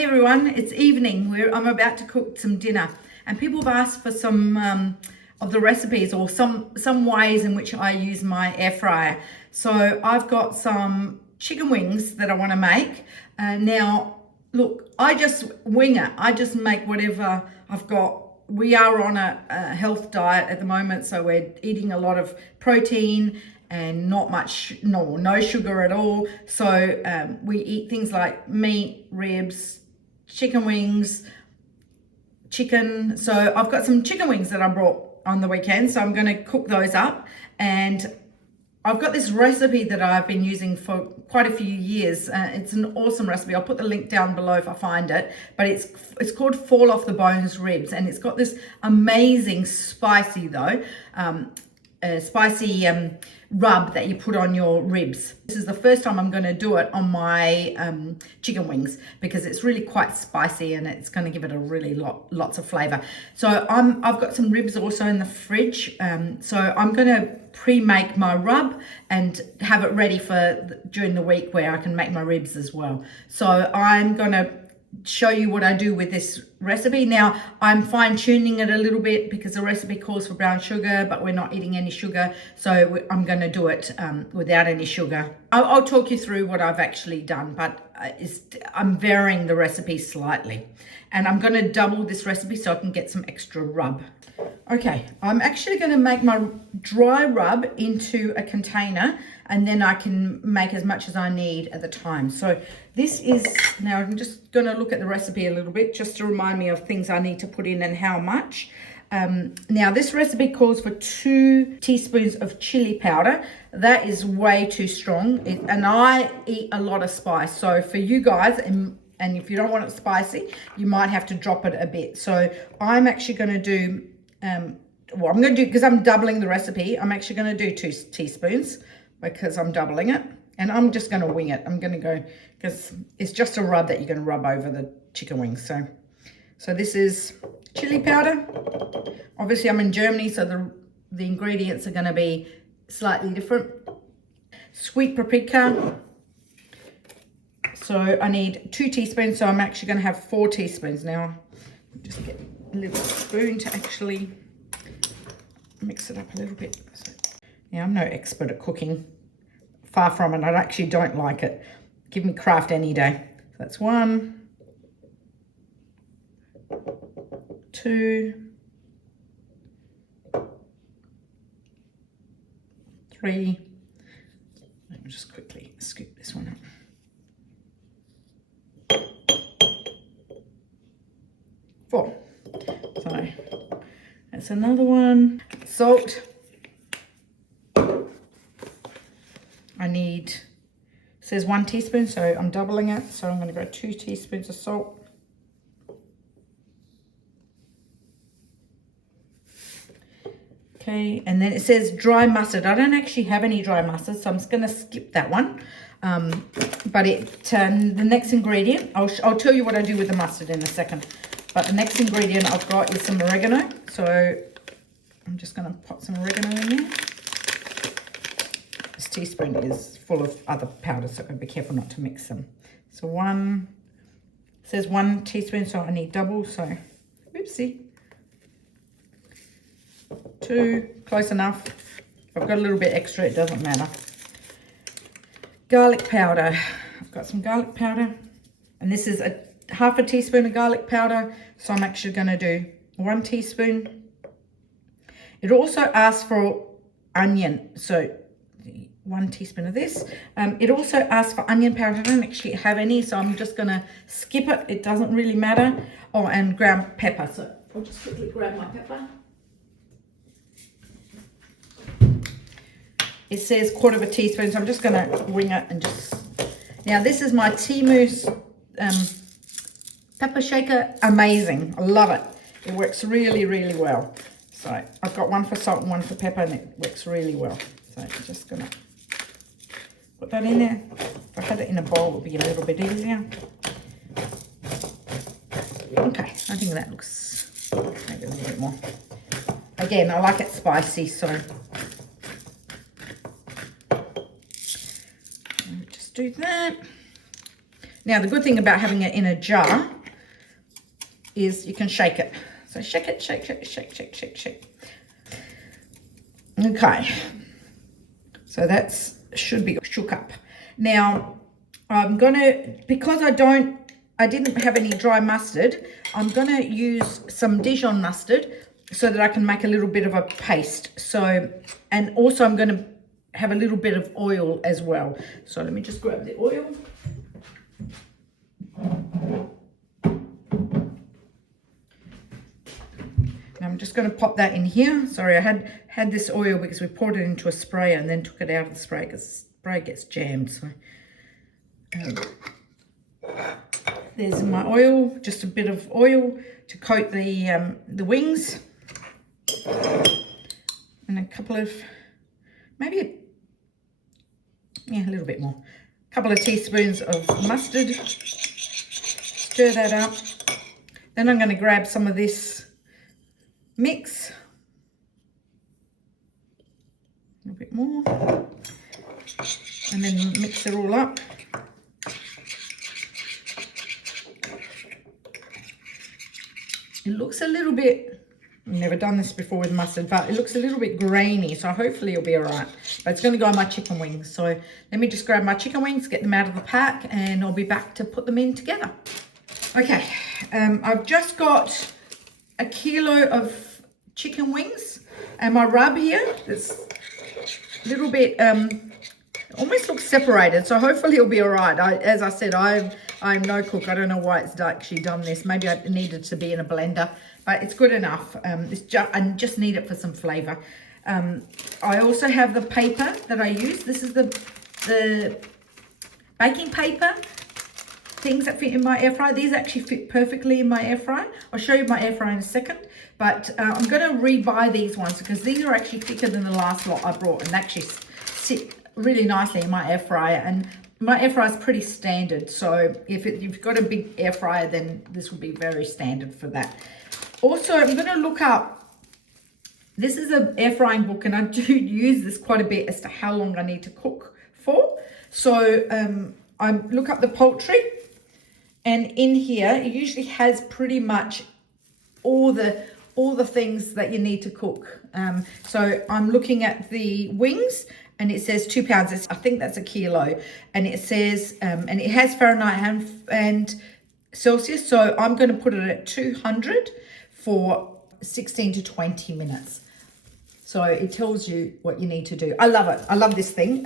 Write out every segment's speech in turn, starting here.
Hey everyone, it's evening. I'm about to cook some dinner, and people have asked for some of the recipes or some ways in which I use my air fryer. So I've got some chicken wings that I want to make. Now, look, I just wing it. I just make whatever I've got. We are on a health diet at the moment, so we're eating a lot of protein and not much, no sugar at all. So we eat things like meat, ribs, chicken wings, chicken. So I've got some chicken wings that I brought on the weekend, so I'm going to cook those up. And I've got this recipe that I've been using for quite a few years. It's an awesome recipe. I'll put the link down below if I find it. But it's called Fall Off the Bones Ribs, and it's got this amazing spicy rub that you put on your ribs. This is the first time I'm going to do it on my chicken wings because it's really quite spicy and it's going to give it a really lots of flavor. So I've got some ribs also in the fridge. So I'm going to pre-make my rub and have it ready for during the week where I can make my ribs as well. So I'm going to show you what I do with this recipe. Now I'm fine-tuning it a little bit because the recipe calls for brown sugar, but we're not eating any sugar, so I'm going to do it without any sugar. I'll talk you through what I've actually done, but I'm varying the recipe slightly, and I'm going to double this recipe so I can get some extra rub. Okay, I'm actually going to make my dry rub into a container, and then I can make as much as I need at the time. So this is, now I'm just going to look at the recipe a little bit just to remind me of things I need to put in and how much. Now this recipe calls for 2 teaspoons of chili powder. That is way too strong, and I eat a lot of spice. So for you guys, and if you don't want it spicy, you might have to drop it a bit. So I'm actually going to do, well, I'm going to do, because I'm doubling the recipe, I'm actually going to do 2 teaspoons because I'm doubling it. And I'm just going to wing it. I'm going to go, because it's just a rub that you're going to rub over the chicken wings. So this is chili powder. Obviously I'm in Germany, so the ingredients are going to be slightly different. Sweet paprika. So I need 2 teaspoons, so I'm actually going to have 4 teaspoons now. Just get a little spoon to actually mix it up a little bit. So, yeah, I'm no expert at cooking. Far from it. I actually don't like it. Give me craft any day. So that's 1, 2, 3. Let me just quickly scoop this one up. 4. So that's another one. Salt. I need, it says 1 teaspoon, so I'm doubling it. So I'm going to go 2 teaspoons of salt. Okay, and then it says dry mustard. I don't actually have any dry mustard, so I'm just going to skip that one. But the next ingredient, I'll tell you what I do with the mustard in a second. But the next ingredient I've got is some oregano. So I'm just going to put some oregano in there. This teaspoon is full of other powders, so be careful not to mix them. So it says 1 teaspoon, so I need double. So, whoopsie. 2, close enough. If I've got a little bit extra, it doesn't matter. Garlic powder. I've got some garlic powder, and this is half a teaspoon of garlic powder, so I'm actually going to do 1 teaspoon. It also asks for onion, so 1 teaspoon of this. It also asks for onion powder. I don't actually have any, so I'm just going to skip it. It doesn't really matter. Oh, and ground pepper. So I'll just quickly grab my pepper. It says 1/4 teaspoon, so I'm just going to wing it and just... Now, this is my Timu's pepper shaker. Amazing. I love it. It works really, really well. So I've got 1 for salt and 1 for pepper, and it works really well. So I'm just going to put that in there. If I had it in a bowl, it would be a little bit easier. Okay, I think that looks maybe a little bit more. Again, I like it spicy, so just do that. Now, the good thing about having it in a jar is you can shake it. So shake it, shake, shake, shake, shake, shake, shake. Okay. So that's should be shook up. Now, I'm gonna, because I didn't have any dry mustard, I'm gonna use some Dijon mustard so that I can make a little bit of a paste. So, and also I'm gonna have a little bit of oil as well. So let me just grab the oil. I'm just going to pop that in here. Sorry, I had this oil because we poured it into a sprayer and then took it out of the spray because the spray gets jammed. So there's my oil, just a bit of oil to coat the wings, and a couple of, maybe a little bit more, a couple of teaspoons of mustard. Stir that up. Then I'm going to grab some of this mix, a little bit more, and then mix it all up. It looks a little bit, I've never done this before with mustard, but it looks a little bit grainy, so hopefully it'll be all right. But it's going to go on my chicken wings. So let me just grab my chicken wings, get them out of the pack, and I'll be back to put them in together. Okay, I've just got a kilo of chicken wings and my rub here. It's a little bit almost looks separated, so hopefully it'll be all right. As I said, I'm no cook. I don't know why it's actually done this. Maybe I needed to be in a blender, but it's good enough. I just need it for some flavor. I also have the paper that I use. This is the baking paper things that fit in my air fryer. These actually fit perfectly in my air fryer. I'll show you my air fryer in a second, but I'm going to rebuy these ones because these are actually thicker than the last lot I brought and actually sit really nicely in my air fryer. And my air fryer is pretty standard, so if you've got a big air fryer, then this will be very standard for that. Also, I'm going to look up, this is an air frying book, and I do use this quite a bit as to how long I need to cook for. So I look up the poultry, and in here it usually has pretty much all the things that you need to cook. So I'm looking at the wings, and it says 2 pounds. I think that's a kilo, and it says and it has Fahrenheit and Celsius. So I'm going to put it at 200 for 16 to 20 minutes. So it tells you what you need to do. I love it. I love this thing.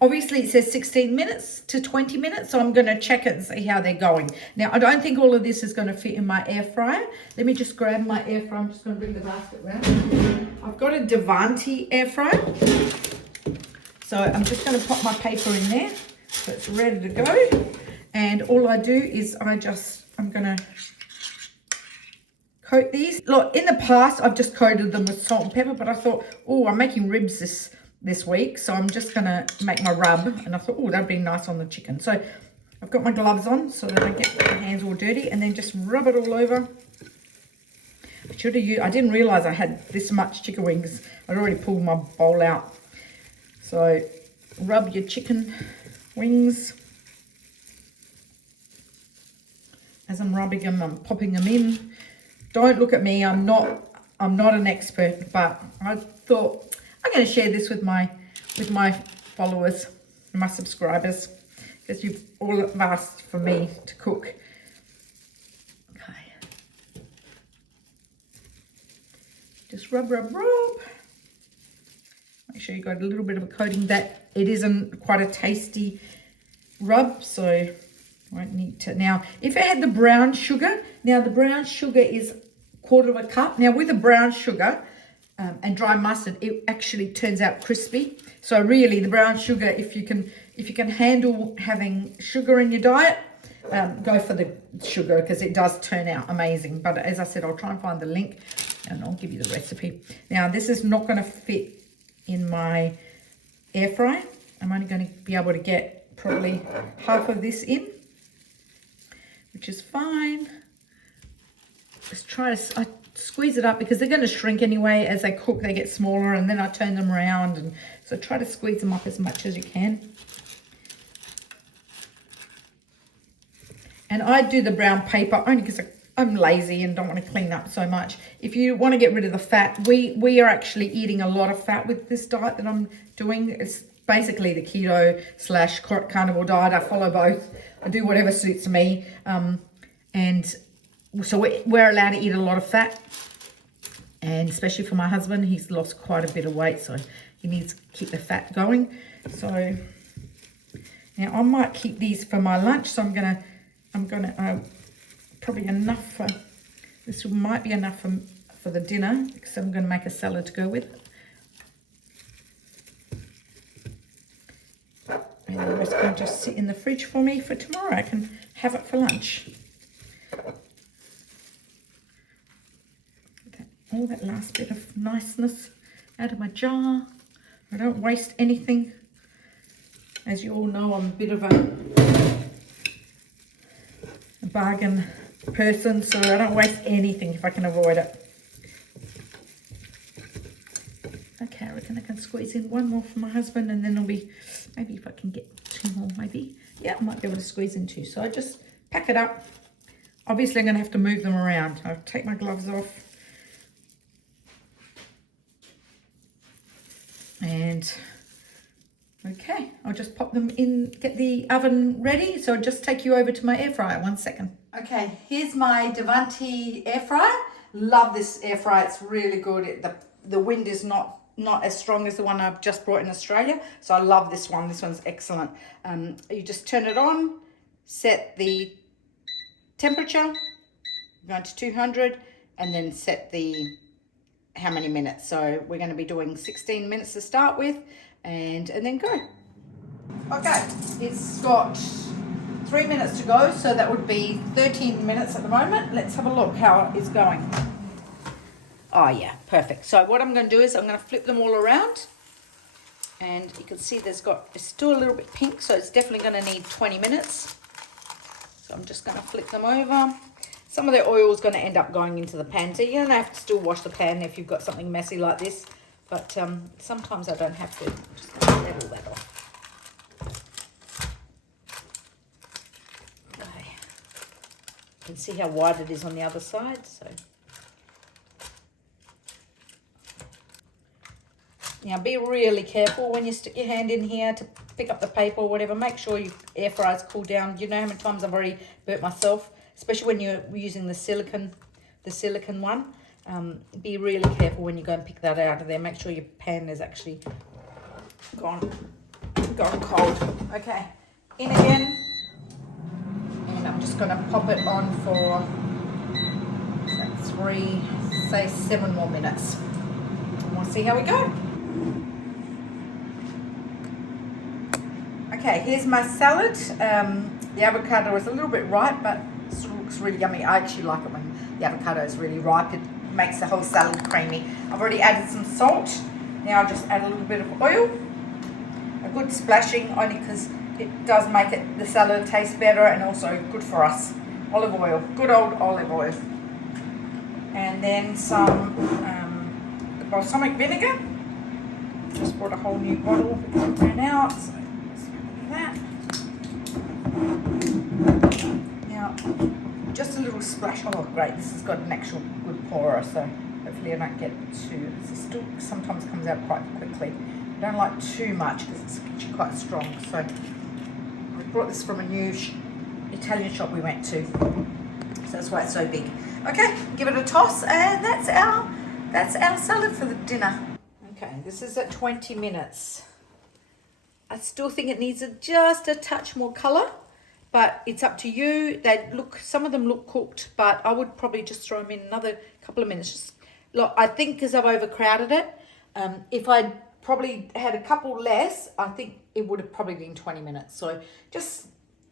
Obviously, it says 16 minutes to 20 minutes. So I'm going to check it and see how they're going. Now, I don't think all of this is going to fit in my air fryer. Let me just grab my air fryer. I'm just going to bring the basket around. I've got a Devante air fryer. So I'm just going to pop my paper in there. So it's ready to go. And all I do is I'm going to coat these. Look, in the past, I've just coated them with salt and pepper, but I thought, oh, I'm making ribs this week, so I'm just going to make my rub, and I thought, oh, that'd be nice on the chicken. So I've got my gloves on so that I don't get my hands all dirty, and then just rub it all over. I didn't realise I had this much chicken wings. I'd already pulled my bowl out. So rub your chicken wings. As I'm rubbing them, I'm popping them in. Don't look at me. I'm not an expert, but I thought I'm going to share this with my followers, my subscribers, because you've all asked for me to cook. Okay. Just rub, rub, rub. Make sure you got a little bit of a coating. That it isn't quite a tasty rub, so won't need to. Now, if it had the brown sugar, now the brown sugar is 1/4 of a cup. Now, with the brown sugar and dry mustard, it actually turns out crispy. So really, the brown sugar, if you can handle having sugar in your diet, go for the sugar because it does turn out amazing. But as I said, I'll try and find the link and I'll give you the recipe. Now, this is not going to fit in my air fryer. I'm only going to be able to get probably half of this in, which is fine. Just I squeeze it up because they're going to shrink anyway. As they cook, they get smaller, and then I turn them around, and so try to squeeze them up as much as you can. And I do the brown paper only because I'm lazy and don't want to clean up so much. If you want to get rid of the fat, we are actually eating a lot of fat with this diet that I'm doing. It's basically the keto / carnivore diet. I follow both. I do whatever suits me. And so we're allowed to eat a lot of fat. And especially for my husband, he's lost quite a bit of weight, so he needs to keep the fat going. So now I might keep these for my lunch. So I'm gonna probably enough for this. Might be enough for the dinner because I'm gonna make a salad to go with it. And the rest can just sit in the fridge for me for tomorrow. I can have it for lunch. All that last bit of niceness out of my jar. I don't waste anything. As you all know, I'm a bit of a bargain person, so I don't waste anything if I can avoid it. Okay, I reckon I can squeeze in one more for my husband, and then it'll be, maybe if I can get 2 more, maybe. Yeah, I might be able to squeeze in 2. So I just pack it up. Obviously, I'm going to have to move them around. I'll take my gloves off. And okay, I'll just pop them in, get the oven ready. So I'll just take you over to my air fryer. 1 second. Okay, here's my Devante air fryer. Love this air fryer. It's really good. The wind is not as strong as the one I've just brought in Australia. So I love this one. This one's excellent. You just turn it on, set the temperature, go to 200, and then set the how many minutes. So we're going to be doing 16 minutes to start with, and then go. Okay, it's got 3 minutes to go, so that would be 13 minutes at the moment. Let's have a look how it's going. Oh yeah, perfect. So what I'm going to do is I'm going to flip them all around, and you can see it's still a little bit pink, so it's definitely going to need 20 minutes. So I'm just going to flip them over. Some of the oil is going to end up going into the pan, so you're going to have to still wash the pan if you've got something messy like this. But sometimes I don't have to. I'm just going to level that off. Okay. You can see how wide it is on the other side. So now be really careful when you stick your hand in here to pick up the paper or whatever. Make sure your air fryer's cool down. You know how many times I've already burnt myself, especially when you're using the silicone one. Be really careful when you go and pick that out of there. Make sure your pan is actually gone cold. Okay, in again, and I'm just going to pop it on for 7 more minutes. And we'll see how we go. Okay, here's my salad. The avocado is a little bit ripe, but it still looks really yummy. I actually like it when the avocado is really ripe. It makes the whole salad creamy. I've already added some salt. Now I'll just add a little bit of oil. A good splashing, only because it does make the salad taste better, and also good for us. Olive oil, good old olive oil. And then some balsamic vinegar. Just bought a whole new bottle because it ran out. So just that. Now, just a little splash. Oh, great! This has got an actual good pourer, so hopefully I don't get too. This still sometimes comes out quite quickly. I don't like too much because it's actually quite strong. So I brought this from a new Italian shop we went to, so that's why it's so big. Okay, give it a toss, and that's our salad for the dinner. Okay, this is at 20 minutes. I still think it needs just a touch more colour, but it's up to you. Some of them look cooked, but I would probably just throw them in another couple of minutes. Just look, I think because I've overcrowded it. If I'd probably had a couple less, I think it would have probably been 20 minutes. So just,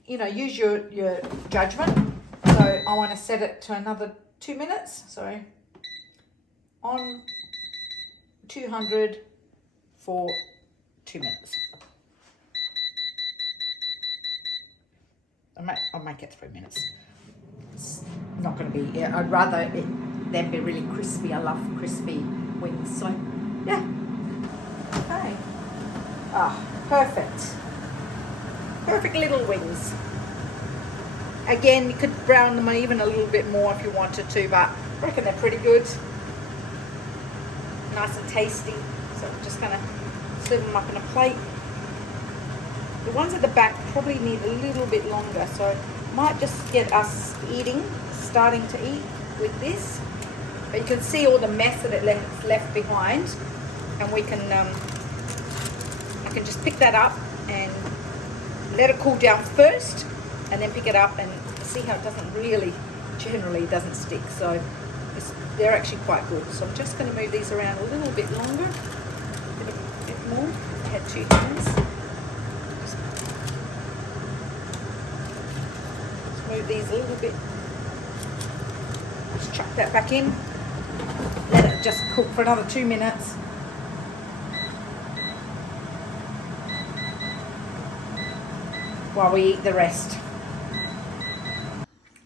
use your judgment. So I want to set it to another 2 minutes. So on 200 for 2 minutes. I'll make it 3 minutes. It's not going to be, I'd rather them be really crispy. I love crispy wings. So, yeah. Okay. Perfect. Perfect little wings. Again, you could brown them even a little bit more if you wanted to, but I reckon they're pretty good. Nice and tasty. So I'm just going to serve them up in a plate. The ones at the back probably need a little bit longer, so might just get us starting to eat with this. But you can see all the mess that it's left behind, and we can, I can just pick that up and let it cool down first, and then pick it up and see how it generally doesn't stick. So they're actually quite good. So I'm just going to move these around a little bit longer, a bit more. I had 2 hands. Just move these a little bit. Just chuck that back in. Let it just cook for another 2 minutes. While we eat the rest.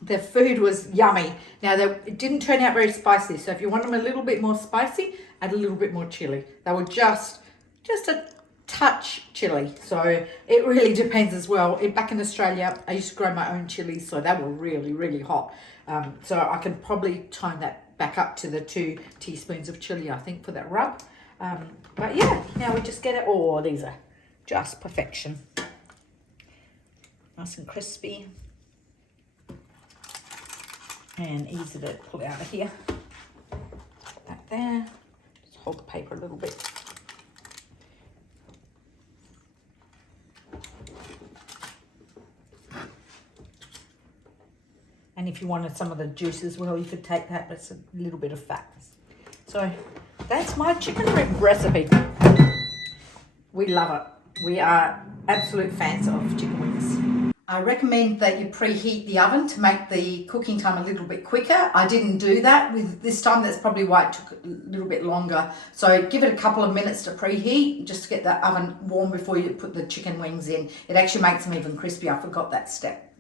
The food was yummy. Now, it didn't turn out very spicy, so if you want them a little bit more spicy, add a little bit more chili. They were just a touch chili, so it really depends as well. Back in Australia, I used to grow my own chilies, so they were really, really hot. So I can probably tone that back up to the 2 teaspoons of chili, I think, for that rub. But yeah, now we just get it. Oh, these are just perfection. Nice and crispy. And easy to pull out of here. Put that there. Just hold the paper a little bit. And if you wanted some of the juice as well, you could take that, but it's a little bit of fat. So that's my chicken rib recipe. We love it. We are absolute fans of chicken wings. I recommend that you preheat the oven to make the cooking time a little bit quicker. I didn't do that with this time. That's probably why it took a little bit longer. So give it a couple of minutes to preheat, just to get the oven warm before you put the chicken wings in. It actually makes them even crispy. I forgot that step.